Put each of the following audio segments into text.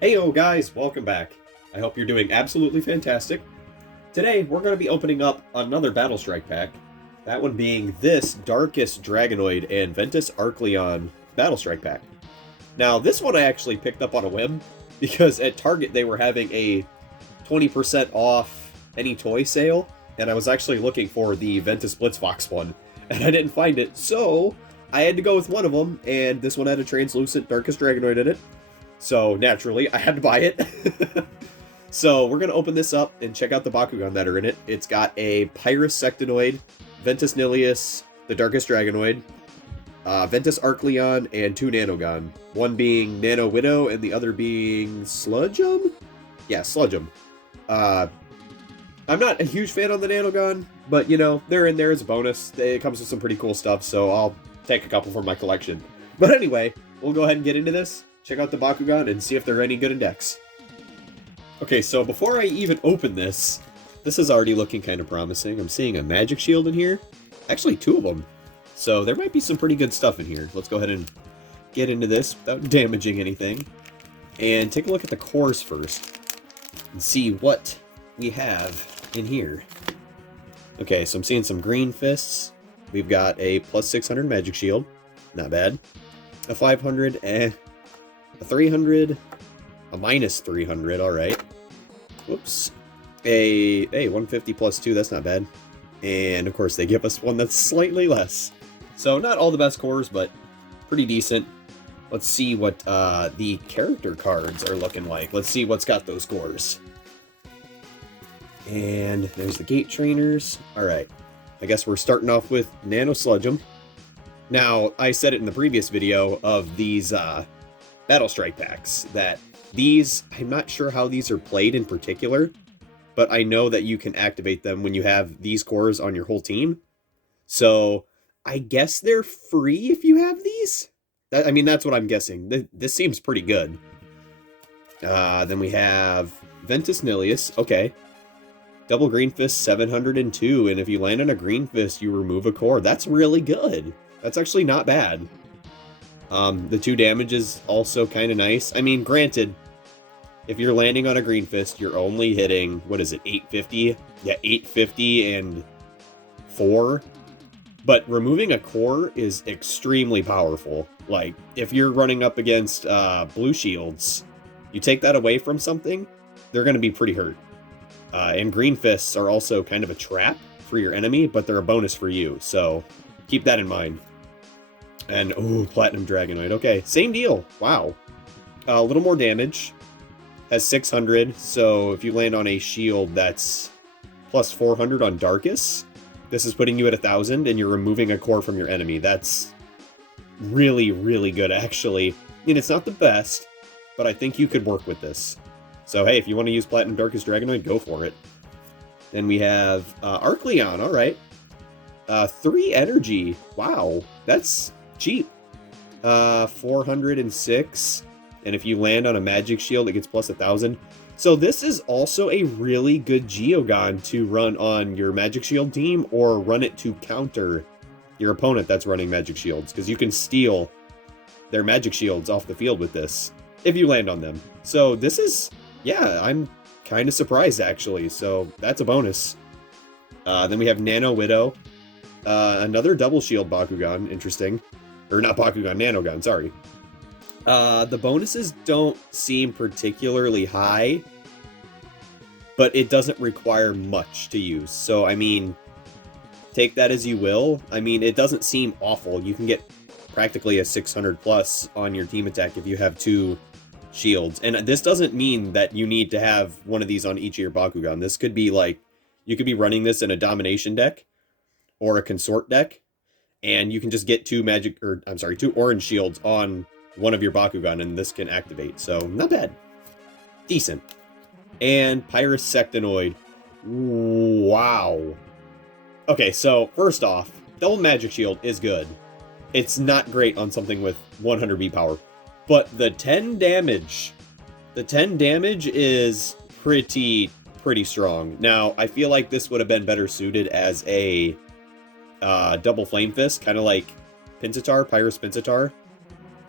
Heyo guys, welcome back. I hope you're doing absolutely fantastic. Today we're going to be opening up another Battle Strike pack. That one being this Darkus Dragonoid and Ventus Arcleon Battle Strike pack. Now this one I actually picked up on a whim because at Target they were having a 20% off any toy sale, and I was actually looking for the Ventus Blitzbox one, and I didn't find it, so I had to go with one of them, and this one had a translucent Darkus Dragonoid in it. So, naturally, I had to buy it. So, we're going to open this up and check out the Bakugan that are in it. It's got a Pyrus Sectonoid, Ventus Nillious, the Darkus Dragonoid, Ventus Arcleon, and 2 Nanogan. One being Nanowidow and the other being Sludgem? Yeah, Sludgem. I'm not a huge fan on the Nanogan, but, you know, they're in there as a bonus. It comes with some pretty cool stuff, so I'll take a couple for my collection. But anyway, we'll go ahead and get into this. Check out the Bakugan and see if they're any good in decks. Okay, so before I even open this, this is already looking kind of promising. I'm seeing a magic shield in here. Actually, 2 of them. So there might be some pretty good stuff in here. Let's go ahead and get into this without damaging anything. And take a look at the cores first. And see what we have in here. Okay, so I'm seeing some green fists. We've got a plus 600 magic shield. Not bad. A 500 and a 300, a minus 300, alright. Whoops. A 150 plus 2, that's not bad. And of course they give us one that's slightly less. So not all the best cores, but pretty decent. Let's see what the character cards are looking like. Let's see what's got those cores. And there's the gate trainers. Alright. I guess we're starting off with Nano Sludgem. Now, I said it in the previous video of these Battle Strike packs, that these, I'm not sure how these are played in particular, but I know that you can activate them when you have these cores on your whole team. So, I guess they're free if you have these? I mean, that's what I'm guessing. This seems pretty good. Then we have Ventus Nillious. Okay. Double Green Fist, 702, and if you land on a Green Fist, you remove a core. That's really good. That's actually not bad. The 2 damage is also kind of nice. I mean, granted, if you're landing on a Green Fist, you're only hitting, what is it, 850? Yeah, 850 and 4. But removing a core is extremely powerful. Like, if you're running up against blue shields, you take that away from something, they're going to be pretty hurt. And Green Fists are also kind of a trap for your enemy, but they're a bonus for you, so keep that in mind. And, oh, Platinum Dragonoid. Okay, same deal. Wow. A little more damage. Has 600, so if you land on a shield that's plus 400 on Darkus, this is putting you at 1,000, and you're removing a core from your enemy. That's really, really good, actually. I mean, it's not the best, but I think you could work with this. So, hey, if you want to use Platinum Darkus Dragonoid, go for it. Then we have Arcleon, alright. 3 energy. Wow, that's cheap. 406, and if you land on a magic shield, it gets plus 1,000. So this is also a really good Geogon to run on your magic shield team, or run it to counter your opponent that's running magic shields, because you can steal their magic shields off the field with this if you land on them. So this is, yeah, I'm kind of surprised actually, so that's a bonus. Then we have Nanowidow, another double shield Bakugan, interesting. Or not Bakugan, Nanogan, sorry. The bonuses don't seem particularly high, but it doesn't require much to use. So, I mean, take that as you will. I mean, it doesn't seem awful. You can get practically a 600 plus on your team attack if you have 2 shields. And this doesn't mean that you need to have one of these on each of your Bakugan. This could be like, you could be running this in a Domination deck, or a Consort deck, and you can just get 2 orange shields on one of your Bakugan, and this can activate. So, not bad. Decent. And Pyrus Sectonoid. Wow. Okay, so, first off, double magic shield is good. It's not great on something with 100 B power. But the 10 damage is pretty strong. Now, I feel like this would have been better suited as a double Flame Fist, kind of like Pinsittar, Pyrus Pinsittar.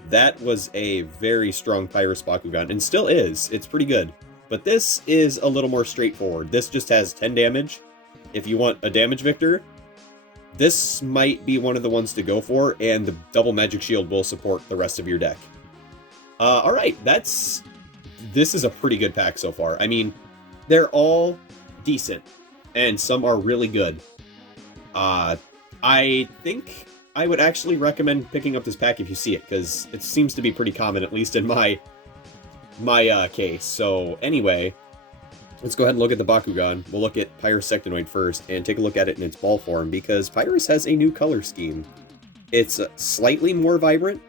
that was a very strong Pyrus Bakugan, and still is. It's pretty good. But this is a little more straightforward. This just has 10 damage. If you want a damage victor, this might be one of the ones to go for, and the double magic shield will support the rest of your deck. Alright, this is a pretty good pack so far. I mean, they're all decent, and some are really good. I think I would actually recommend picking up this pack if you see it, because it seems to be pretty common, at least in my case. So anyway, let's go ahead and look at the Bakugan. We'll look at Pyrus Sectonoid first, and take a look at it in its ball form, because Pyrus has a new color scheme. It's slightly more vibrant.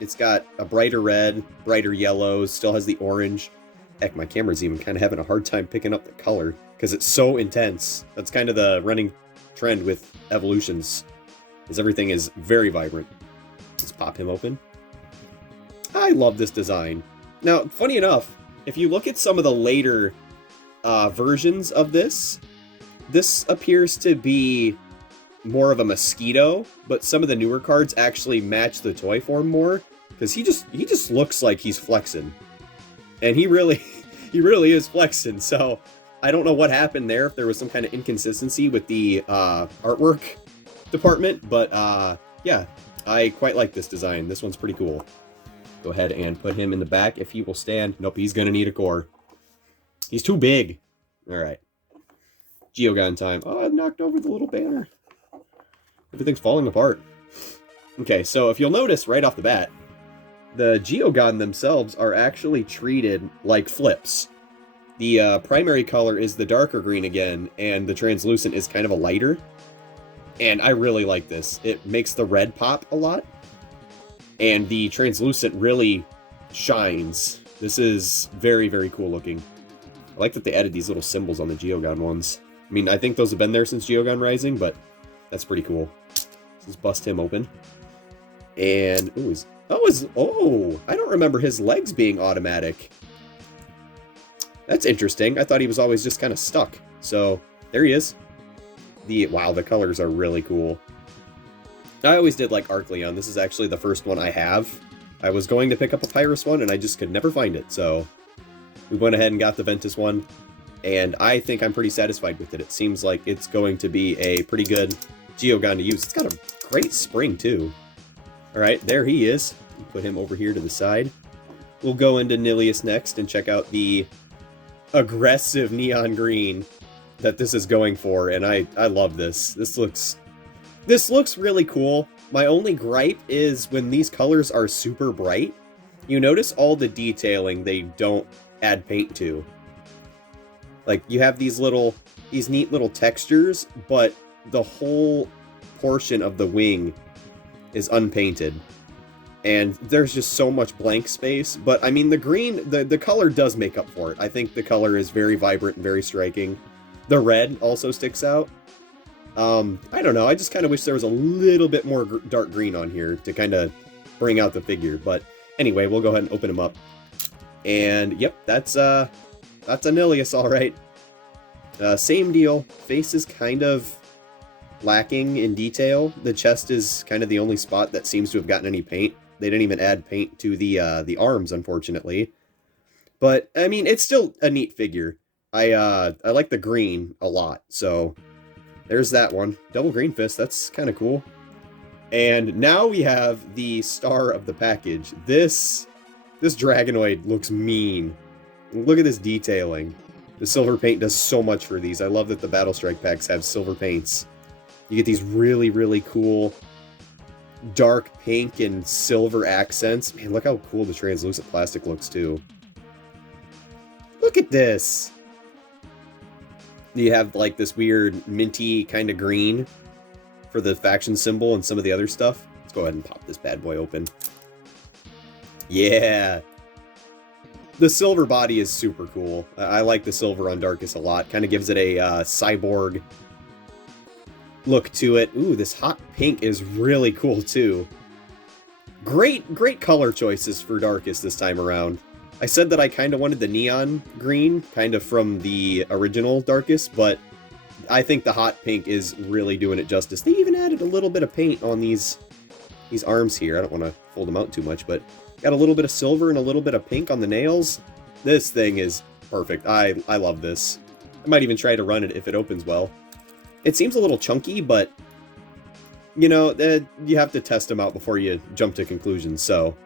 It's got a brighter red, brighter yellow, still has the orange. Heck, my camera's even kind of having a hard time picking up the color, because it's so intense. That's kind of the running trend with evolutions, is everything is very vibrant. Let's pop him open. I love this design. Now, funny enough, if you look at some of the later versions of this appears to be more of a mosquito, but some of the newer cards actually match the toy form more, because he just looks like he's flexing. And he really is flexing, so I don't know what happened there, if there was some kind of inconsistency with the artwork department, but yeah, I quite like this design. This one's pretty cool. Go ahead and put him in the back if he will stand. Nope, he's gonna need a core. He's too big. Alright. Geogun time. Oh, I knocked over the little banner. Everything's falling apart. Okay, so if you'll notice right off the bat, the Geogun themselves are actually treated like flips. The primary color is the darker green again, and the translucent is kind of a lighter. And I really like this. It makes the red pop a lot, and the translucent really shines. This is very, very cool looking. I like that they added these little symbols on the Geogun ones. I mean, I think those have been there since Geogun Rising, but that's pretty cool. Let's bust him open. And, oh, I don't remember his legs being automatic. That's interesting. I thought he was always just kind of stuck. So, there he is. Wow, the colors are really cool. I always did like Arcleon. This is actually the first one I have. I was going to pick up a Pyrus one, and I just could never find it, so we went ahead and got the Ventus one, and I think I'm pretty satisfied with it. It seems like it's going to be a pretty good Geogun to use. It's got a great spring, too. Alright, there he is. Put him over here to the side. We'll go into Nilius next and check out the aggressive neon green that this is going for, and I love this. This looks really cool. My only gripe is when these colors are super bright, you notice all the detailing they don't add paint to. Like, you have these neat little textures, but the whole portion of the wing is unpainted. And there's just so much blank space. But, I mean, the green, the color does make up for it. I think the color is very vibrant and very striking. The red also sticks out. I don't know, I just kind of wish there was a little bit more dark green on here to kind of bring out the figure. But anyway, we'll go ahead and open him up. And, yep, that's a Nilius, alright. Same deal. Face is kind of lacking in detail. The chest is kind of the only spot that seems to have gotten any paint. They didn't even add paint to the arms, unfortunately. But, I mean, it's still a neat figure. I like the green a lot, so there's that one. Double green fist, that's kind of cool. And now we have the star of the package. This Dragonoid looks mean. Look at this detailing. The silver paint does so much for these. I love that the Battle Strike packs have silver paints. You get these really, really cool dark pink and silver accents. Man, look how cool the translucent plastic looks, too. Look at this! You have, like, this weird minty kind of green for the faction symbol and some of the other stuff. Let's go ahead and pop this bad boy open. Yeah! The silver body is super cool. I like the silver on Darkus a lot. Kind of gives it a cyborg look to it. Ooh, this hot pink is really cool, too. Great color choices for Darkus this time around. I said that I kind of wanted the neon green, kind of from the original Darkus, but I think the hot pink is really doing it justice. They even added a little bit of paint on these arms here. I don't want to fold them out too much, but Got a little bit of silver and a little bit of pink on the nails. This thing is perfect. I love this. I might even try to run it if it opens well. It seems a little chunky, but, you know, you have to test them out before you jump to conclusions, so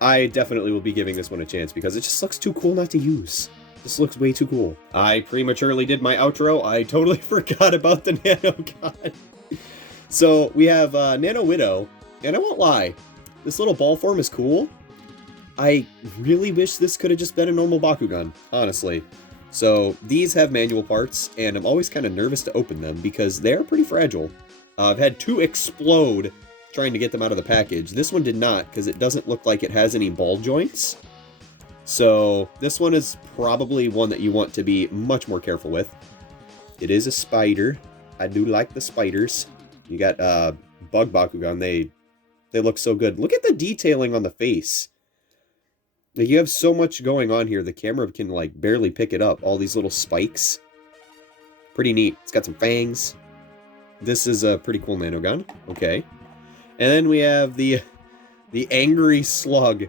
I definitely will be giving this one a chance because it just looks too cool not to use. This looks way too cool. I prematurely did my outro. I totally forgot about the Nano God. So we have Nano Widow, and I won't lie, this little ball form is cool. I really wish this could have just been a normal Bakugan, honestly. So these have manual parts, and I'm always kind of nervous to open them because they're pretty fragile. I've had 2 explode trying to get them out of the package. This one did not, because it doesn't look like it has any ball joints. So this one is probably one that you want to be much more careful with. It is a spider. I do like the spiders. You got Bug Bakugan. They look so good. Look at the detailing on the face. Like, you have so much going on here, the camera can, like, barely pick it up. All these little spikes. Pretty neat. It's got some fangs. This is a pretty cool nanogun. Okay. And then we have the angry slug.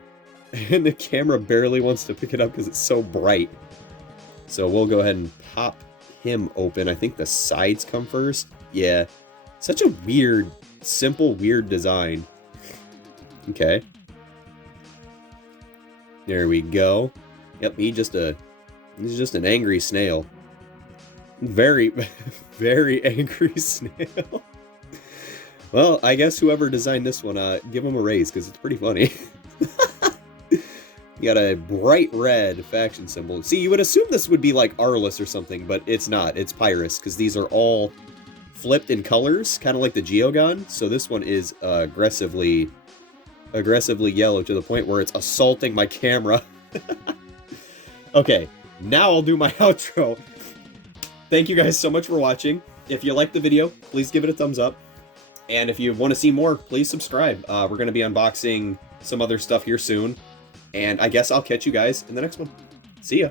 And the camera barely wants to pick it up because it's so bright. So we'll go ahead and pop him open. I think the sides come first. Yeah. Such a weird, simple, weird design. Okay. There we go. Yep, he's just an angry snail. Very, very angry snail. Well, I guess whoever designed this one, give him a raise, because it's pretty funny. You got a bright red faction symbol. See, you would assume this would be like Arliss or something, but it's not. It's Pyrus, because these are all flipped in colors, kind of like the Geogon. So this one is aggressively yellow to the point where it's assaulting my camera. Okay, now I'll do my outro. Thank you guys so much for watching. If you liked the video, please give it a thumbs up. And if you want to see more, please subscribe. We're going to be unboxing some other stuff here soon. And I guess I'll catch you guys in the next one. See ya.